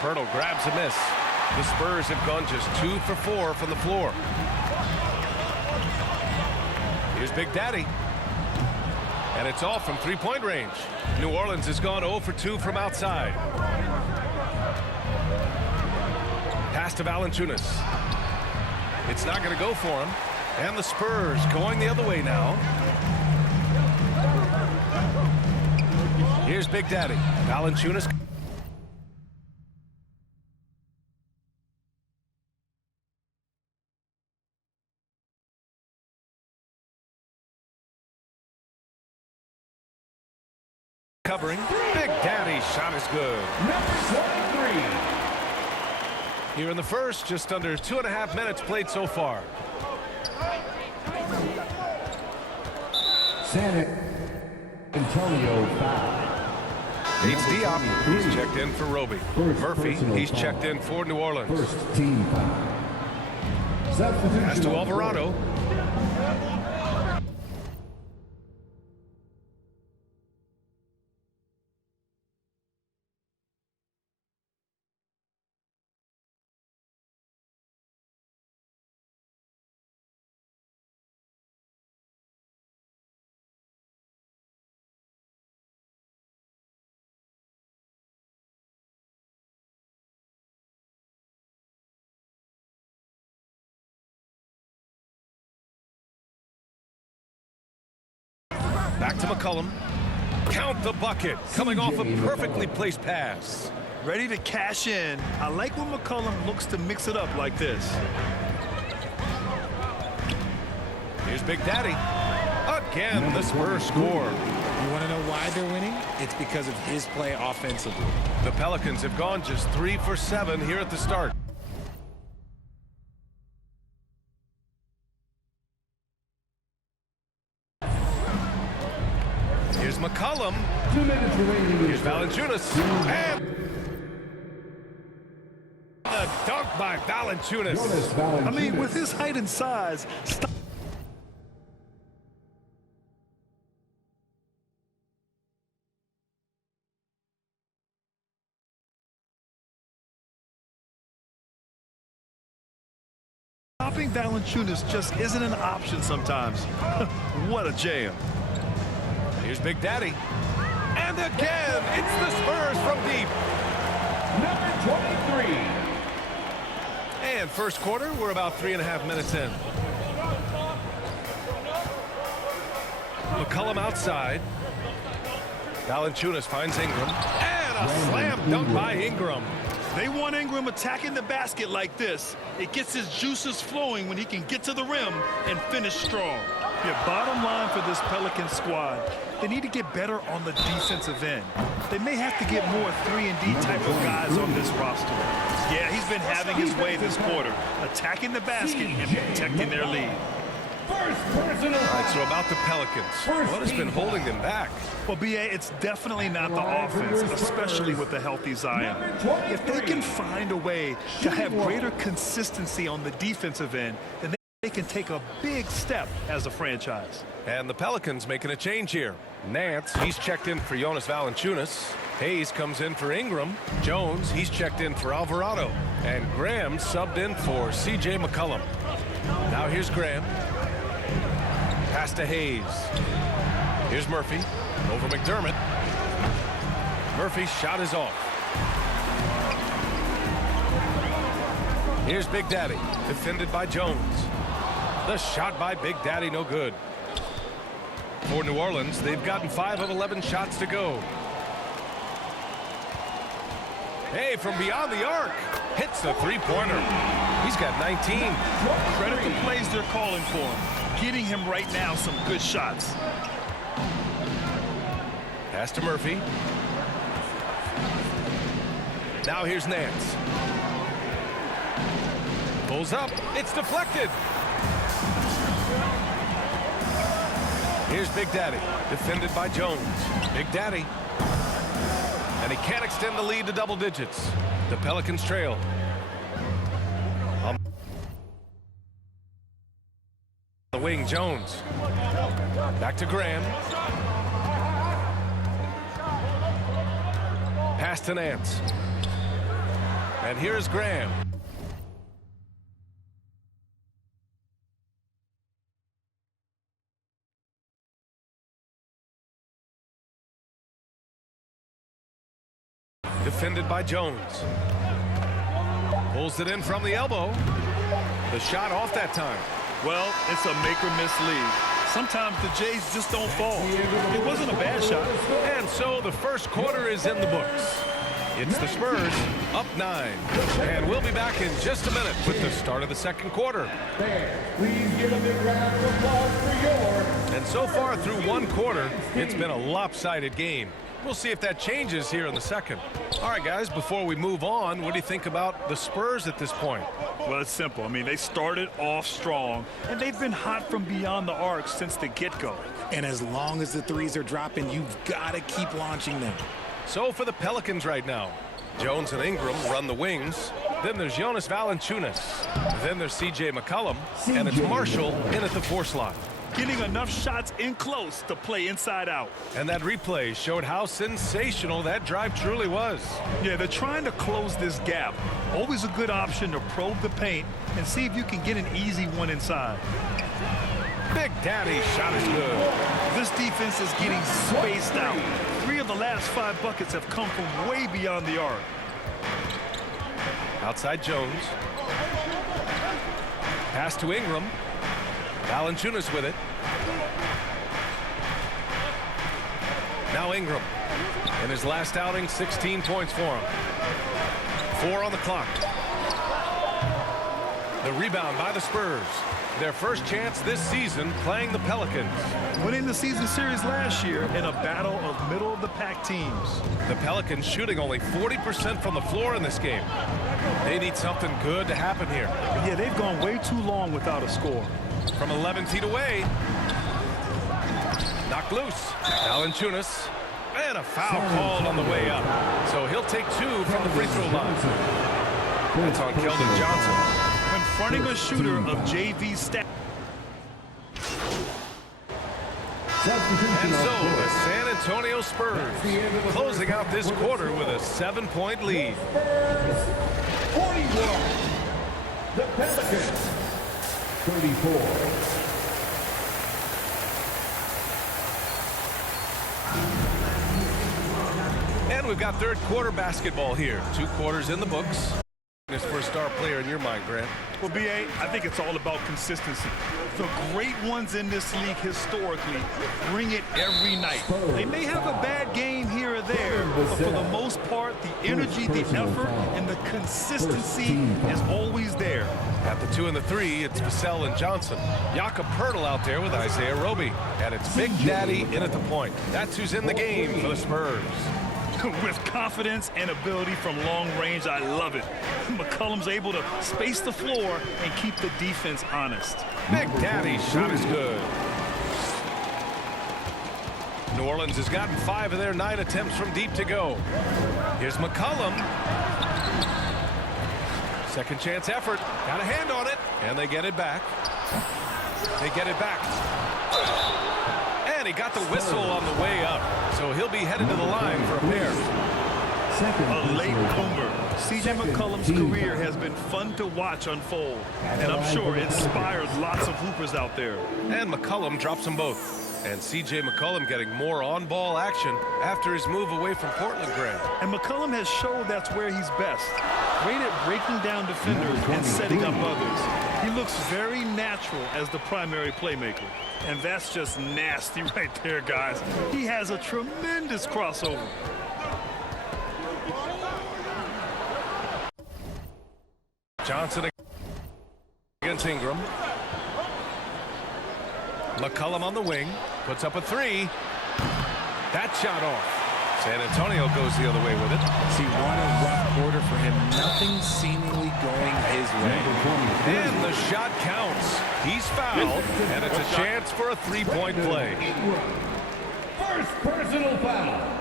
Pirtle grabs a miss. The Spurs have gone just 2 for 4 from the floor. Here's Big Daddy. And it's off from three-point range. New Orleans has gone 0 for 2 from outside. Pass to Valanciunas. It's not going to go for him. And the Spurs going the other way now. Here's Big Daddy. Valanciunas. Covering. Big Daddy's shot is good. Number 23. Here in the first, just under 2.5 minutes played so far. San Antonio foul. Bates Diop, he's checked in for Roby. Murphy, he's checked in for New Orleans. First team foul. Pass to Alvarado. Back to McCollum. Count the bucket. Coming off a perfectly placed pass. Ready to cash in. I like when McCollum looks to mix it up like this. Here's Big Daddy. Again, the Spurs score. You want to know why they're winning? It's because of his play offensively. The Pelicans have gone just 3 for 7 here at the start. Here's McCollum. 2 minutes remaining. Here's Valanciunas. And a dunk by Valanciunas. I mean, with his height and size, stopping Valanciunas just isn't an option sometimes. What a jam. Here's Big Daddy. And again, it's the Spurs from deep. Number 23. And first quarter, we're about 3.5 minutes in. McCollum outside. Valanciunas finds Ingram. And a slam dunk by Ingram. They want Ingram attacking the basket like this. It gets his juices flowing when he can get to the rim and finish strong. Yeah, bottom line for this Pelican squad, they need to get better on the defensive end. They may have to get more 3-and-D type of guys on this roster. Yeah, he's been having his way this quarter, attacking the basket and protecting their lead. First personal. All right, so about the Pelicans. What has been holding them back? Well, B.A., it's definitely not the offense, especially with the healthy Zion. If they can find a way to have greater consistency on the defensive end, then they can take a big step as a franchise. And the Pelicans making a change here. Nance, he's checked in for Jonas Valanciunas. Hayes comes in for Ingram. Jones, he's checked in for Alvarado. And Graham subbed in for C.J. McCollum. Now here's Graham. Pass to Hayes. Here's Murphy. Over McDermott. Murphy's shot is off. Here's Big Daddy. Defended by Jones. The shot by Big Daddy, no good. For New Orleans, they've gotten 5 of 11 shots to go. Hey, from beyond the arc. Hits the three-pointer. He's got 19. Credit the plays they're calling for him. Getting him right now some good shots. Pass to Murphy. Now here's Nance. Pulls up. It's deflected. Here's Big Daddy. Defended by Jones. Big Daddy. And he can't extend the lead to double digits. The Pelicans trail. On the wing, Jones. Back to Graham. Pass to Nance. And here's Graham. Defended by Jones. Pulls it in from the elbow. The shot off that time. Well, it's a make or miss lead. Sometimes the Jays just don't fall. It wasn't a bad shot. And so the first quarter is in the books. It's the Spurs up 9. And we'll be back in just a minute with the start of the second quarter. Please give a big round of applause for your... And so far through one quarter, it's been a lopsided game. We'll see if that changes here in the second. All right, guys, before we move on, what do you think about the Spurs at this point? Well, it's simple. I mean, they started off strong, and they've been hot from beyond the arc since the get-go. And as long as the threes are dropping, you've got to keep launching them. So for the Pelicans right now, Jones and Ingram run the wings. Then there's Jonas Valanciunas. Then there's C.J. McCollum. And it's Marshall in at the 4 slot. Getting enough shots in close to play inside out. And that replay showed how sensational that drive truly was. Yeah, they're trying to close this gap. Always a good option to probe the paint and see if you can get an easy one inside. Big Daddy's shot is good. This defense is getting spaced out. 3 of the last 5 buckets have come from way beyond the arc. Outside Jones. Pass to Ingram. Valanciunas with it. Now Ingram. In his last outing, 16 points for him. 4 on the clock. The rebound by the Spurs. Their first chance this season playing the Pelicans. Winning the season series last year in a battle of middle-of-the-pack teams. The Pelicans shooting only 40% from the floor in this game. They need something good to happen here. Yeah, they've gone way too long without a score. From 11 feet away. Knocked loose. Valanciunas. And a foul called on the way up. So he'll take 2 from the free throw line. That's on Keldon Johnson. Confronting a shooter of JV stat. And so the San Antonio Spurs closing out this quarter with a 7-point lead. 41. The Pelicans. 34. And we've got third quarter basketball here. 2 quarters in the books. His first star player in your mind, Grant? Well, B.A., I think it's all about consistency. The great ones in this league historically bring it every night. They may have a bad game here or there, but for the most part, the energy, the effort, and the consistency is always there. At the 2 and the 3, it's Vassell and Johnson. Jakob Poeltl out there with Isaiah Roby. And it's Big Daddy in at the point. That's who's in the game for the Spurs. With confidence and ability from long range, I love it. McCollum's able to space the floor and keep the defense honest. Big Daddy's shot is good. New Orleans has gotten 5 of their 9 attempts from deep to go. Here's McCollum. Second chance effort. Got a hand on it. And they get it back. They get it back. And he got the whistle on the way up. So he'll be headed to the line for a pair. A late comer. C.J. McCollum's career has been fun to watch unfold. And I'm sure inspired lots of hoopers out there. And McCollum drops them both. And C.J. McCollum getting more on-ball action after his move away from Portland, Grant. And McCollum has showed that's where he's best. Great at breaking down defenders and setting up others. He looks very natural as the primary playmaker. And that's just nasty right there, guys. He has a tremendous crossover. Johnson against Ingram. McCollum on the wing. Puts up a 3. That shot off. San Antonio goes the other way with it. See, what a rough quarter for him. Nothing seemingly going his way. And the shot counts. He's fouled, and it's a chance for a 3-point play. First personal foul.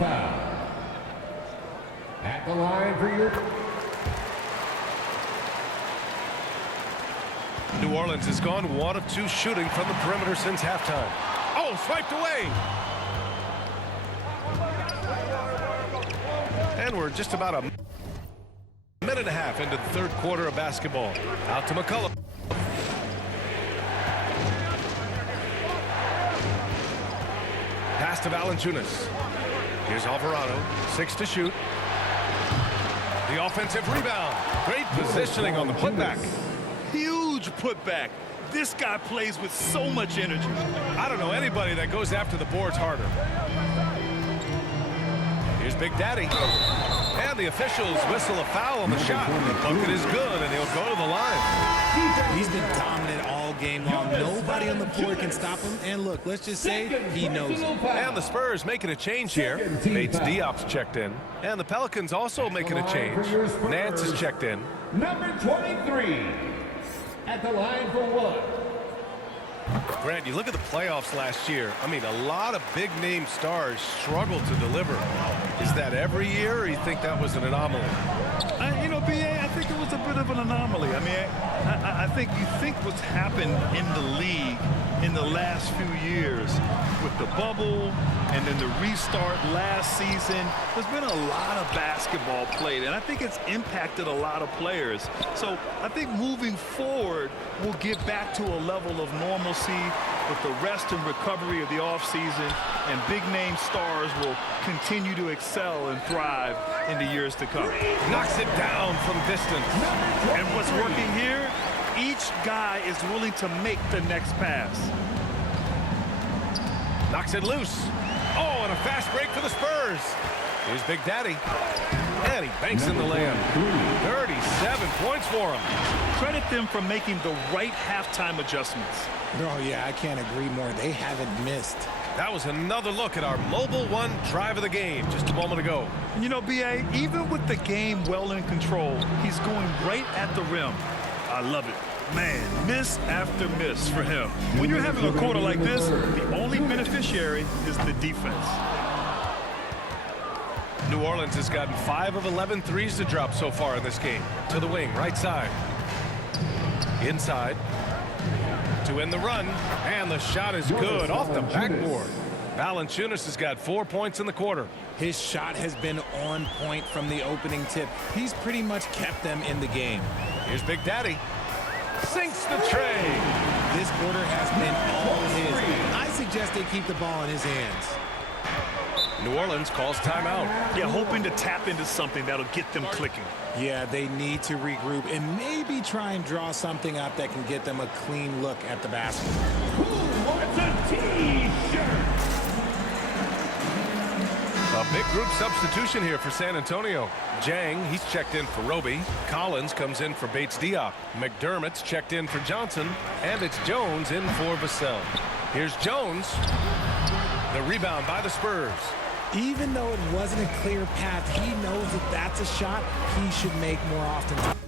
foul. At the line for your... New Orleans has gone 1 of 2 shooting from the perimeter since halftime. Oh, swiped away. And we're just about a minute and a half into the third quarter of basketball. Out to McCullough. Pass to Valanciunas. Here's Alvarado. 6 to shoot. The offensive rebound. Great positioning on the putback. Huge putback. This guy plays with so much energy. I don't know anybody that goes after the boards harder. Here's Big Daddy. And the officials whistle a foul on the shot. The bucket is good, and he'll go to the line. He's been dominant all game long. Nobody on the floor can stop him. And look, let's just say he knows it. And the Spurs making a change here. Bates Diop's checked in. And the Pelicans also making a change. Nance is checked in. Number 23. At the line for one. Grant, you look at the playoffs last year. I mean, a lot of big-name stars struggled to deliver. Is that every year, or you think that was an anomaly? You know, B.A., I think it was a bit of an anomaly. I mean, I think you think what's happened in the league in the last few years with the bubble and then the restart last season, there's been a lot of basketball played, and I think it's impacted a lot of players. So I think moving forward, we'll get back to a level of normalcy with the rest and recovery of the offseason, and big-name stars will continue to excel and thrive in the years to come. Knocks it down from distance. And what's working here, each guy is willing to make the next pass. Knocks it loose. Oh, and a fast break for the Spurs. Here's Big Daddy. And he banks in the layup. 37 points for him. Credit them for making the right halftime adjustments. Oh, yeah, I can't agree more. They haven't missed. That was another look at our Mobile One drive of the game just a moment ago. You know, B.A., even with the game well in control, he's going right at the rim. I love it. Man, miss after miss for him. When you're having a quarter like this, the only beneficiary is the defense. New Orleans has gotten 5 of 11 threes to drop so far in this game. To the wing, right side. Inside. To end the run. And the shot is good off the backboard. Valanciunas has got 4 points in the quarter. His shot has been on point from the opening tip. He's pretty much kept them in the game. Here's Big Daddy. Sinks the tray. This quarter has been all his. I suggest they keep the ball in his hands. New Orleans calls timeout. Yeah, hoping to tap into something that'll get them clicking. Yeah, they need to regroup and maybe try and draw something up that can get them a clean look at the basket. Who wants a T-shirt? A big group substitution here for San Antonio. Jang, he's checked in for Roby. Collins comes in for Bates Diop. McDermott's checked in for Johnson. And it's Jones in for Vassell. Here's Jones. The rebound by the Spurs. Even though it wasn't a clear path, he knows that that's a shot he should make more often.